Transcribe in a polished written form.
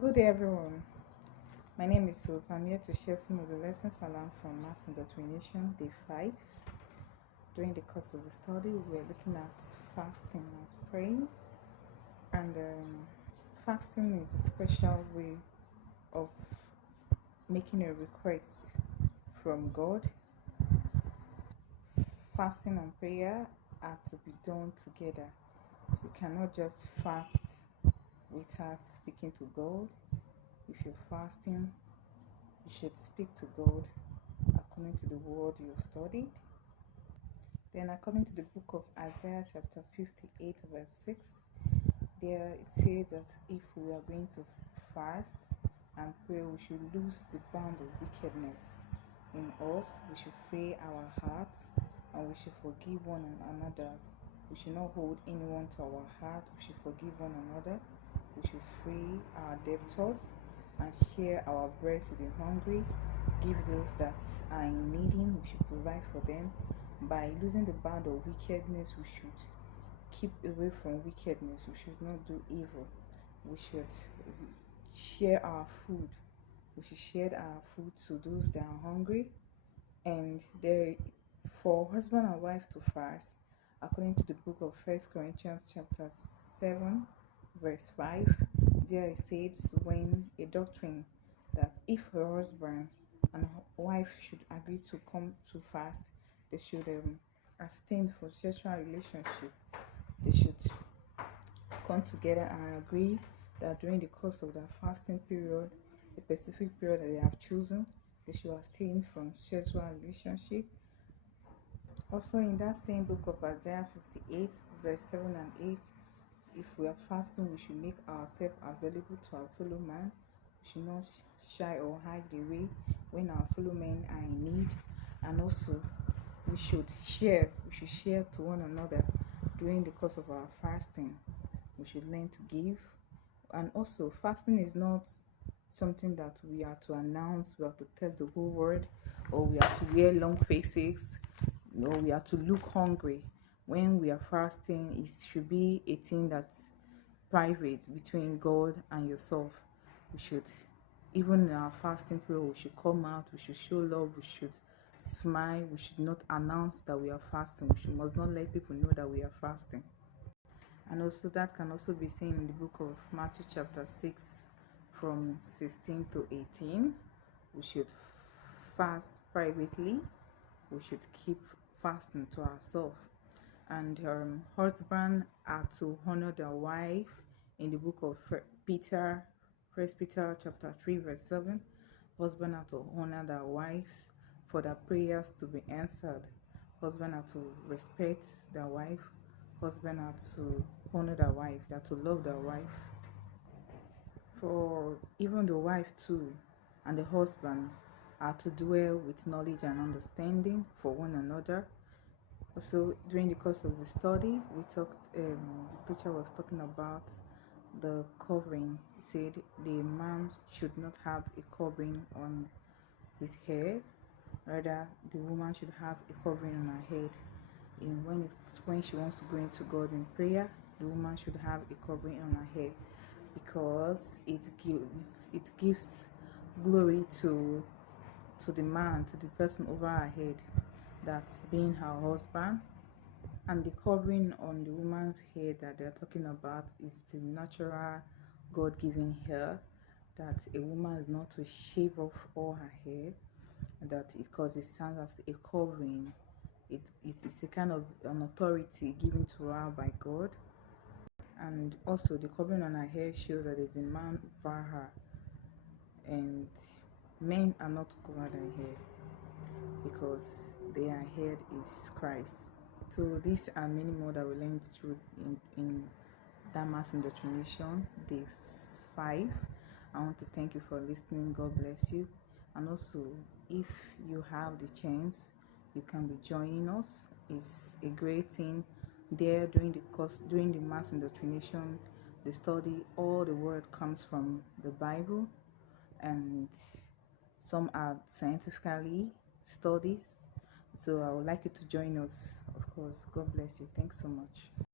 Good day, everyone. My name is Soap. I'm here to share some of the lessons I learned from Mass Indoctrination, Day 5. During the course of the study, we're looking at fasting and praying. And fasting is a special way of making a request from God. Fasting and prayer are to be done together. You cannot just fast without speaking to God. If you're fasting, you should speak to God according to the word you've studied. Then, according to the book of Isaiah, chapter 58, verse 6, there it says that if we are going to fast and pray, we should lose the bound of wickedness in us. We should free our hearts and we should forgive one another. We should not hold anyone to our heart. We should forgive one another. We should free our debtors and share our bread to the hungry. Give those that are in needing. We should provide for them. By losing the bound of wickedness, we should keep away from wickedness. We should not do evil. We should share our food. We should share our food to those that are hungry. And there, for husband and wife to fast, according to the book of 1 Corinthians chapter 7, verse 5, there it says when a doctrine that if her husband and wife should agree to come to fast, they should abstain from sexual relationship. They should come together and agree that during the course of their fasting period, a specific period that they have chosen, they should abstain from sexual relationship. Also, in that same book of Isaiah 58, verse 7 and 8, if we are fasting, we should make ourselves available to our fellow man. We should not shy or hide away when our fellow men are in need. And also, we should share to one another during the course of our fasting. We should learn to give. And also, fasting is not something that we are to announce, we have to tell the whole world, or we have to wear long faces, or we have to look hungry. When we are fasting, it should be a thing that's private between God and yourself. We should, even in our fasting period, we should come out, we should show love, we should smile, we should not announce that we are fasting. Must not let people know that we are fasting. And also that can also be seen in the book of Matthew chapter 6 from 16 to 18. We should fast privately. We should keep fasting to ourselves. And husband are to honor their wife in the book of Peter, First Peter chapter 3 verse 7. Husband are to honor their wives for their prayers to be answered. Husband are to respect their wife. Husband are to honor their wife. They are to love their wife. For even the wife too and the husband are to dwell with knowledge and understanding for one another. Also, during the course of the study, we talked. The preacher was talking about the covering. He said the man should not have a covering on his head. Rather, the woman should have a covering on her head. And when she wants to go into God in prayer, the woman should have a covering on her head because it gives glory to the man, to the person over her head, that's being her husband. And the covering on the woman's head that they're talking about is the natural God-given hair, that a woman is not to shave off all her hair, that because it stands as a covering. It's a kind of an authority given to her by God. And also the covering on her hair shows that there's a man over her, and men are not to cover their hair because their head is Christ. So these are many more that we learned through in that Mass Indoctrination, Day 5. I want to thank you for listening. God bless you. And also, if you have the chance, you can be joining us. It's a great thing. There during the Mass Indoctrination, the study, all the word comes from the Bible, and some are scientifically studies. So I would like you to join us, of course. God bless you. Thanks so much.